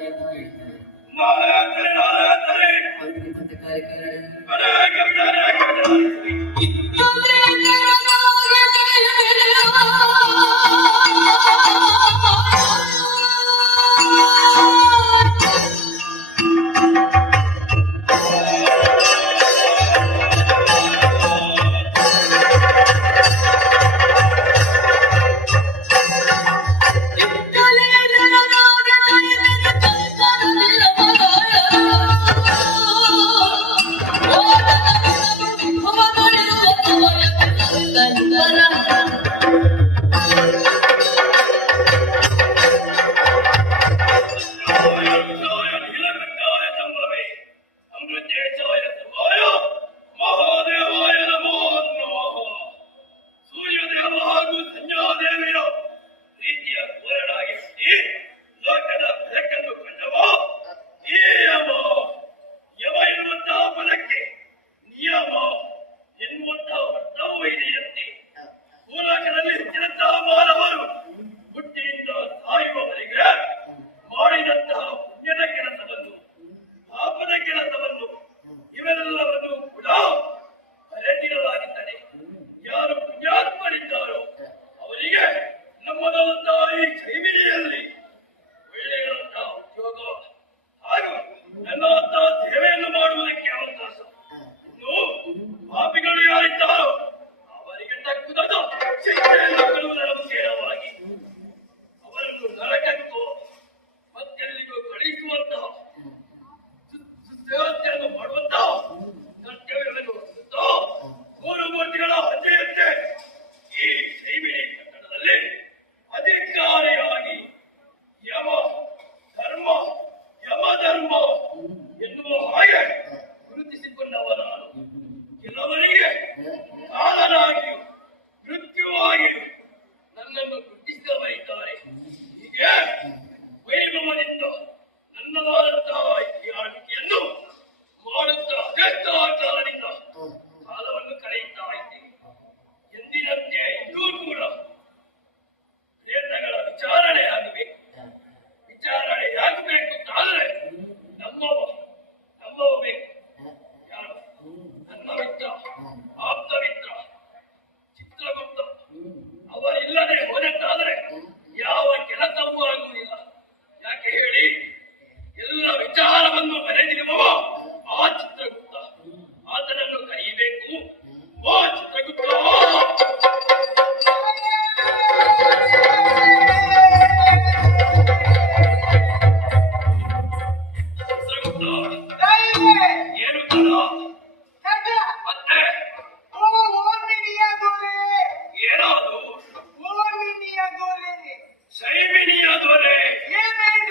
ಎಂದು ಕೇಳ್ತಾರೆ. ಅವರಿಗೆ ಕಾರ್ಯಕ್ರಮ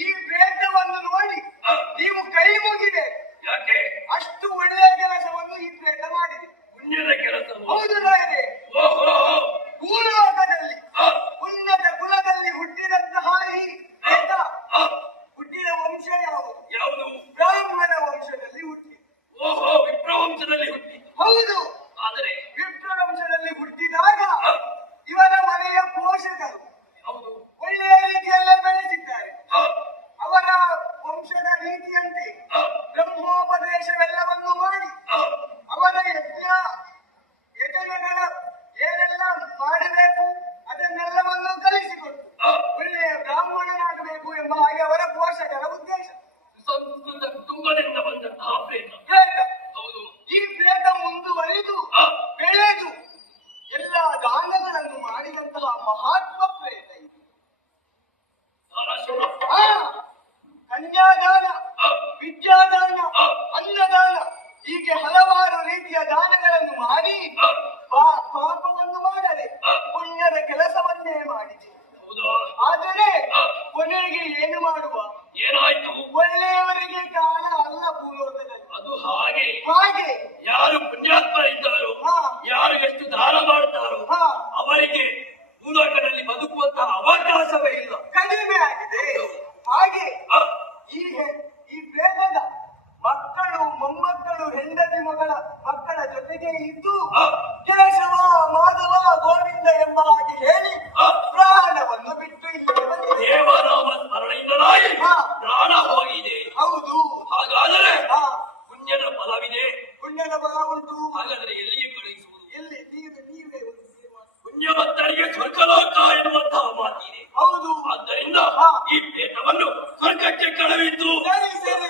ಈ ಪ್ರೇತವನ್ನು ರೀತಿಯಂತೆ ಬ್ರಹ್ಮೋಪದೇಶವೆಲ್ಲವನ್ನು ಮಾಡಿ ಅವರ ಯಜನಗಳ ಏನೆಲ್ಲ ಮಾಡಬೇಕು ಅದನ್ನೆಲ್ಲವನ್ನು ಕಲಿಸಿಕೊಟ್ಟು ಒಳ್ಳೆಯ ಬ್ರಾಹ್ಮಣನಾಗಬೇಕು ಎಂಬ ಹಾಗೆ ಅವರ ಪೋಷಕರ ಉದ್ದೇಶ. ಸಂಸ್ಕೃತ ಕುಟುಂಬದಿಂದ ಬಂದಂತಹ ಪ್ರೇತ. ಹೌದು. ಈ ಪ್ರೇತ ಮುಂದುವರಿದು ಬೆಳೆದು ಎಲ್ಲ ದಾನಗಳನ್ನು ಮಾಡಿದಂತಹ ಮಹಾತ್ಮ ಪ್ರೇತ ಇದು. ಕನ್ಯಾದಾನ, ವಿದ್ಯಾದಾನ, ಅನ್ನದಾನ ಹೀಗೆ ಹಲವಾರು ರೀತಿಯ ದಾನಗಳನ್ನು ಮಾಡಿ ಪಾಪವನ್ನು ಮಾಡದೆ ಪುಣ್ಯದ ಕೆಲಸವನ್ನೇ ಮಾಡಿದೆ. ಆದರೆ ಕೊನೆಗೆ ಏನು ಮಾಡುವ? ಏನಾಯ್ತು? ಒಳ್ಳೆಯವರಿಗೆ ಕಾಲ ಅಲ್ಲ ಭೂಲೋಕದಲ್ಲಿ. ಅದು ಹಾಗೆ ಹಾಗೆ ಯಾರು ಪುಣ್ಯಾತ್ಮರಿದ್ದಾರೋ, ಯಾರು ಎಷ್ಟು ದಾನ ಮಾಡುತ್ತಾರೋ ಅವರಿಗೆ ಭೂಲೋಕದಲ್ಲಿ ಬದುಕುವಂತಹ ಅವಕಾಶವೇ ಇಲ್ಲ, ಕಡಿಮೆ ಆಗಿದೆ. ಹಾಗೆ ಈ ಪ್ರೇತದ ಮಕ್ಕಳು, ಮೊಮ್ಮಕ್ಕಳು, ಹೆಂಡತಿ ಮಕ್ಕಳ ಜೊತೆಗೆ ಇದ್ದು ಕೇಶವ, ಮಾಧವ, ಗೋವಿಂದ ಎಂಬ ಹಾಗೆ ಹೇಳಿ ಪ್ರಾಣವನ್ನು ಬಿಟ್ಟು ಇಲ್ಲಿ ಬಂದಿದೆ. ದೇವನಾಮ ಸ್ಮರಣೆಯಿಂದಲಾಗಿ ಪ್ರಾಣ ಹೋಗಿದೆ. ಹೌದು. ಹಾಗಾದರೆ ಪುಣ್ಯದ ಫಲವಿದೆ. ಪುಣ್ಯದ ಫಲ ಉಂಟು. ಹಾಗಾದರೆ ಎಲ್ಲಿಗೆ ಕಳುಹಿಸುವುದು? ಎಲ್ಲಿ? ನೀವೇ ಪುಣ್ಯವಂತರಿಗೆ ಸ್ವರ್ಗಲೋಕ ಎನ್ನುವಂತಹ ಮಾತಿದೆ. ಹೌದು. ಆದ್ದರಿಂದ ಈ ಪ್ರೇತವನ್ನು ಸ್ವರ್ಗಕ್ಕೆ ಕಳುಹಿದ್ದು. ಸರಿ ಸರಿ.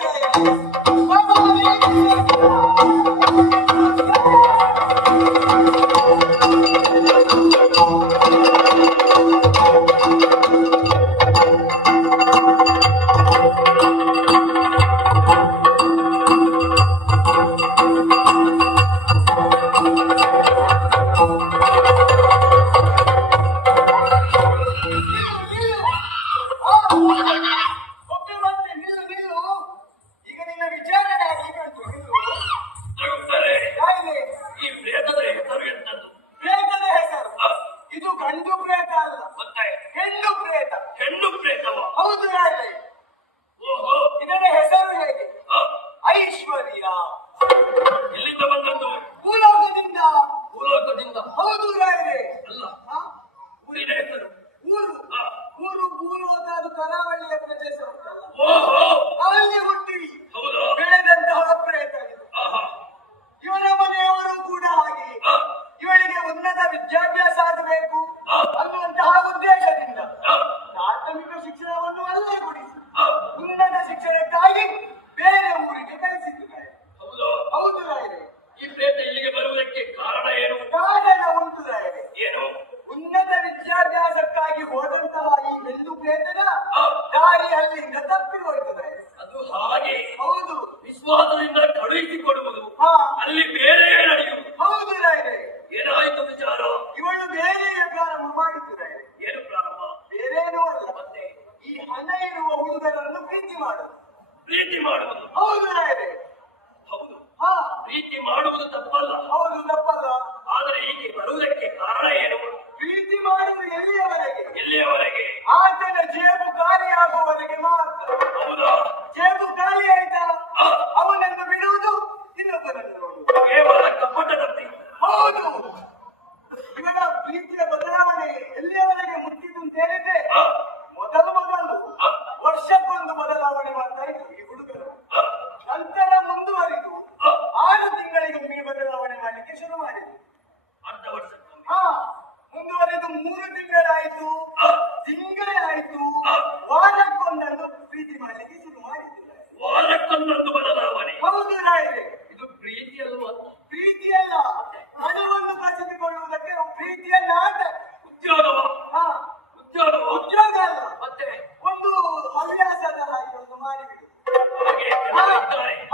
ಅಲ್ಲಿ ಬೇರೆ ನಡೆಯುವುದು. ಹೌದು ರಾಯರೇ. ಏನಾಯ್ತು ವಿಚಾರ? ಇವಳು ಬೇರೆ ಪ್ರಾರಂಭ ಮಾಡಿದ್ದು ರಾಯರೇ. ಏನು ಪ್ರಾರಂಭ? ಬೇರೇನೂ ಅಲ್ಲ, ಮತ್ತೆ ಈ ಹಣ ಇರುವ ಹುಡುಗರನ್ನು ಪ್ರೀತಿ ಮಾಡುವುದು. ಪ್ರೀತಿ ಮಾಡುವುದು? ಹೌದು ರಾಯರೇ. ಹೌದು, ಪ್ರೀತಿ ಮಾಡುವುದು ತಪ್ಪಲ್ಲ. ಹೌದು, ತಪ್ಪಲ್ಲ. ಆದರೆ ಹೀಗೆ ಬರುವುದಕ್ಕೆ ಕಾರಣ ಏನು? ಪ್ರೀತಿ ಮಾಡುವುದು ಎಲ್ಲಿಯವರೆಗೆ? ಎಲ್ಲಿಯವರೆಗೆ? ಆತನ ಜೇಬು ಖಾಲಿಯಾಗುವವರೆಗೆ ಮಾತ್ರ. ಹೌದಾ? ಜೇಬು ಖಾಲಿ ಆಯ್ತಾ ಅವನನ್ನು ಬಿಡುವುದು, ಇನ್ನೊಬ್ಬರನ್ನು ನೋಡುವುದು. ಕೇವಲ ಕಪಟದ ಪ್ರೀತಿ. ಹೌದು. ಇವನ ಪ್ರೀತಿಯ ಬದಲಾವಣೆ ಎಲ್ಲಿಯವರೆಗೆ ಮುಟ್ಟಿದ್ದು ಅಂತ ಹೇಳಿದ್ರೆ, ಮೊದಲು ವರ್ಷಕ್ಕೊಂದು ಬದಲಾವಣೆ ಮಾಡ್ತಾ ಇದ್ರು ಈ ಹುಡುಗರು. ನಂತರ ಮುಂದುವರಿದು 6 ತಿಂಗಳಿಗೊಮ್ಮೆ ಬದಲಾವಣೆ ಮಾಡಲಿಕ್ಕೆ ಶುರು ಮಾಡಿದ್ರು. ಅರ್ಧ ವರ್ಷ ಮುಂದುವರೆದು 3 ತಿಂಗಳಾಯ್ತು, ತಿಂಗಳೇ ಆಯ್ತು, ವಾರಕ್ಕೊಂದನ್ನು ಪ್ರೀತಿ ಮಾಡಲಿಕ್ಕೆ ಶುರು ಮಾಡಿದ್ರು. ವಾರಕ್ಕೊಂದೊಂದು ಬದಲಾವಣೆ. ಹೌದು ರಾಯರೇ. ಇದು ಪ್ರೀತಿ ಅಲ್ವಾ? ಪ್ರೀತಿಯಲ್ಲ, ಹಣವನ್ನು ಕಸಿದುಕೊಳ್ಳುವುದಕ್ಕೆ ಪ್ರೀತಿಯ ನಾಟಕ. ಉದ್ಯೋಗವ? ಉದ್ಯೋಗ ಅಲ್ಲ, ಮತ್ತೆ ಒಂದು ಹವ್ಯಾಸದ ಹಾಗೆ ಒಂದು ಮಾಡಿಬಿಡು.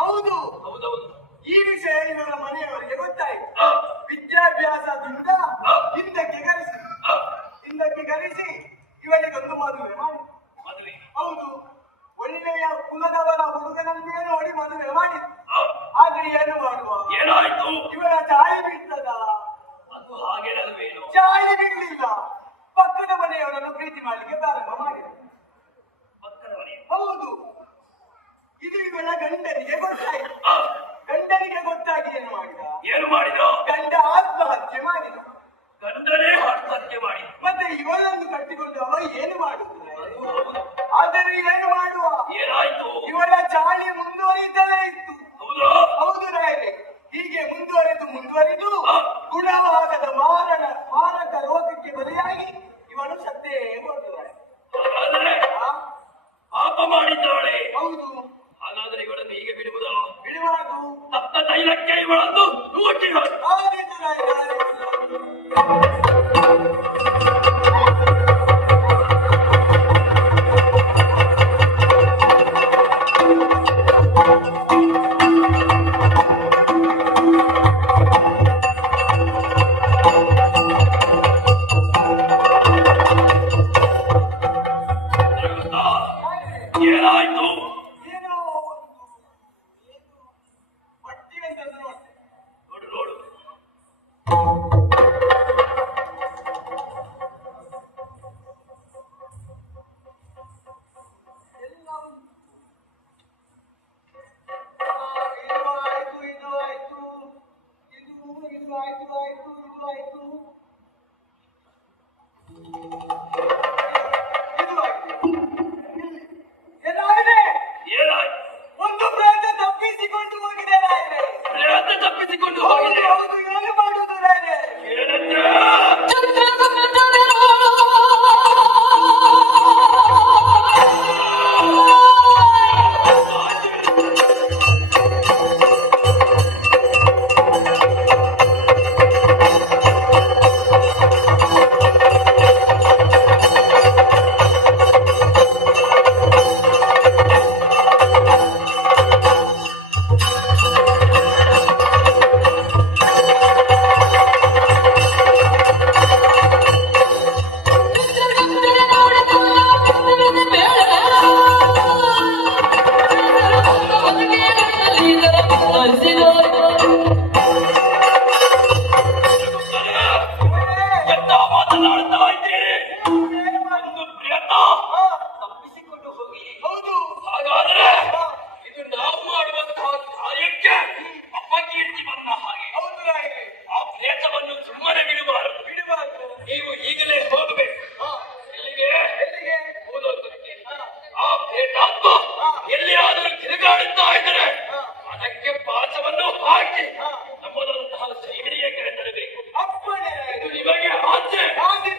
ಹೌದು. ಹೌದೌದು. ಈ ವಿಷಯ ಇವರ ಮನೆಯವರಿಗೆ ಗೊತ್ತಾಯಿತು. ವಿದ್ಯಾಭ್ಯಾಸದಿಂದ ಹಿಂದಕ್ಕೆ ಕರೆಸಿ ಇವರಿಗೊಂದು ಮದುವೆ ಮಾಡಿ. ಹೌದು, ಒಳ್ಳೆಯ ಕುಲದವರ ಹುಡುಗನನ್ನೇ ನೋಡಿ ಮದುವೆ ಮಾಡಿದ್ರು. ಆದ್ರೆ ಏನು ಮಾಡುವ? ಏನಾಯ್ತು? ಇವರ ಚಾಳಿ ಬಿಡ್ತದ? ಅದು ಹಾಗೆ ಅಲ್ವೇನು? ಚಾಳಿ ಬಿಡ್ಲಿಲ್ಲ. ಪಕ್ಕದ ಮನೆಯವರನ್ನು ಪ್ರೀತಿ ಮಾಡಲಿಕ್ಕೆ ಪ್ರಾರಂಭ ಮಾಡಿದ್ರು. ಪಕ್ಕದ ಮನೆ? ಹೌದು. ಇದು ಇವಳ ಗಂಡನಿಗೆ ಗೊತ್ತಾಯಿತು. ಗಂಡನಿಗೆ ಗೊತ್ತಾಗಿ ಏನು ಮಾಡಿದ? ಗಂಡ ಆತ್ಮಹತ್ಯೆ ಮಾಡಿದ. ಗಂಡನೇ ಆತ್ಮಹತ್ಯೆ ಮಾಡಿ ಮತ್ತೆ ಇವಳನ್ನು ಕಟ್ಟಿಕೊಂಡು ಅವ ಏನು ಮಾಡುವುದು? ಆದರೆ ಏನು ಮಾಡುವ? ಏನಾಯ್ತು? ಇವಳ ಚಾಳಿ ಮುಂದುವರಿಯುತ್ತಲೇ ಇತ್ತು. ಹೌದಾ? ಹೌದು ರಾಯರೇ, ಹೀಗೆ ಮುಂದುವರಿದು ಗುಣವಾಗದ ಮಾರಕ ರೋಗಕ್ಕೆ ಬಲಿಯಾಗಿ ಇವನು ಸತ್ತೇ ಹೋದ ರಾಯ. ಹಾಗಾದರೆ ಪಾಪ ಮಾಡಿದ್ದಾಳೆ. ಹೌದು, ಹಾಗಾದರೆ ಇವಳನ್ನು ಹೀಗೆ ಬಿಡುವುದಾ? ಬಿಡಬಾರದು. ಸಪ್ತ ತೈಲಕ್ಕೆ ಇವಳನ್ನು ತೂಕಿ ಹಾಕು. ಆದೀತು ರಾಯ, ಆದೀತು. ಏನಾಯ್ತು? ಏನೋ ಪಟ್ಟಿ ಅಂತ ನೋಡ್ತೆ. ನೋಡು ನೋಡು. ಎಲ್ಲ ಉಂಟು. ಇದು ಆಯ್ತು, ಇದು ಆಯ್ತು, ಇದು ಆಯ್ತು, ಆಯ್ತು, ಇದು ಆಯ್ತು, ಇದು ಆಯ್ತು. ಏನಾಗಿದೆ? ಏನಾಯ್ತು? ಒಂದು ಪ್ರೇತ ತಪ್ಪಿಸಿಕೊಂಡು ಹೋಗಿದೆ ರಾಯರೇ. ಪ್ರೇತ ತಪ್ಪಿಸಿಕೊಂಡು ಹೌದು, ಹೋಗಿದೆ. ಹೌದು, ಏನು ಮಾಡುವುದು ರಾಯರೇ? ಏನಂತೆ? ಎಂತ ಮಾತನಾಡ್ತಾ ಇದ್ದೀರಿ? ಒಂದು ಪ್ರೇತ ತಪ್ಪಿಸಿಕೊಂಡು ಹೋಗಿದೆ. ಹೌದು, ಹಾಗಾದರೆ ಇದು ನಾವು ಮಾಡುವಂತಹ ಕಾರ್ಯಕ್ಕೆ ಅಪಕೀರ್ತಿ ಬಂದ ಹಾಗೆ. ಹೌದು ರಾಯರೇ. ಆ ಪ್ರೇತವನ್ನು ಸುಮ್ಮನೆ ಬಿಡಬಾರದು. ಬಿಡಬಾರದು. ನೀವು ಈಗಲೇ ಹೋಗಬೇಕು. ಎಲ್ಲಿಗೆ? ಎಲ್ಲಿಗೆ? ಭೂಲೋಕಕ್ಕೆ. ಆ ಪ್ರೇತಾತ್ಮ ಎಲ್ಲಿಯಾದರೂ ತಿರುಗಾಡುತ್ತಾ ಇದ್ದರೆ ಅದಕ್ಕೆ ಪಾಠವನ್ನು ಹಾಕಿ ನಮ್ಮದಂತಹ ಶೈಲಿಯ ಕರೆ ತರಬೇಕು. ಅಪ್ಪಣೆ ಇದು ರಾಯರೇ. ನಿಮಗೆ ಆಚೆ. ಆದೀತು